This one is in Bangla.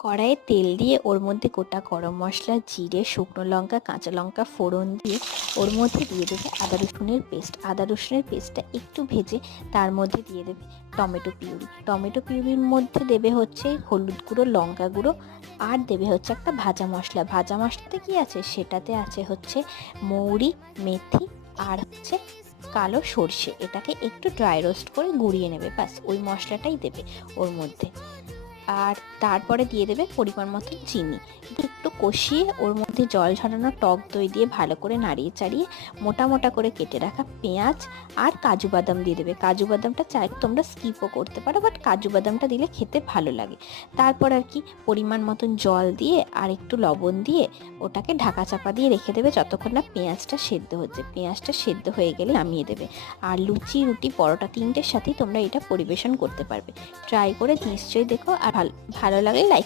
কড়াইয়ে তেল দিয়ে ওর মধ্যে গোটা গরম মশলা, জিরে, শুকনো লঙ্কা, কাঁচা লঙ্কা ফোড়ন দিয়ে ওর মধ্যে দিয়ে দেবে আদা রসুনের পেস্ট। আদা রসুনের পেস্টটা একটু ভেজে তার মধ্যে দিয়ে দেবে টমেটো পিউরি। টমেটো পিউরির মধ্যে দেবে হচ্ছে হলুদ গুঁড়ো, লঙ্কা গুঁড়ো, আর দেবে হচ্ছে একটা ভাজা মশলা। ভাজা মশলাতে কি আছে? সেটাতে আছে হচ্ছে মৌরি, মেথি, আর হচ্ছে কালো সর্ষে। এটাকে একটু ড্রাই রোস্ট করে গুঁড়িয়ে নেবে, ব্যাস ওই মশলাটাই দেবে ওর মধ্যে। আর তারপরে দিয়ে দেবে পরিমাণ মতো চিনি। একটু কষিয়ে ওর মধ্যে জল ঝরানো টক দই দিয়ে ভালো করে নাড়িয়ে চাড়িয়ে মোটা মোটা করে কেটে রাখা পেঁয়াজ আর কাজু বাদাম দিয়ে দেবে। কাজু বাদামটা চাইলে তোমরা স্কিপও করতে পারো, বাট কাজু বাদামটা দিলে খেতে ভালো লাগে। তারপর আর কি পরিমাণ মতন জল দিয়ে আর একটু লবণ দিয়ে ওটাকে ঢাকা চাপা দিয়ে রেখে দেবে যতক্ষণ না পেঁয়াজটা সেদ্ধ হচ্ছে। পেঁয়াজটা সেদ্ধ হয়ে গেলে নামিয়ে দেবে। আর লুচি, রুটি, পরোটা তিনটের সাথেই তোমরা এটা পরিবেশন করতে পারবে। ট্রাই করে নিশ্চয়ই দেখো, আর ভালো লাগলে লাইক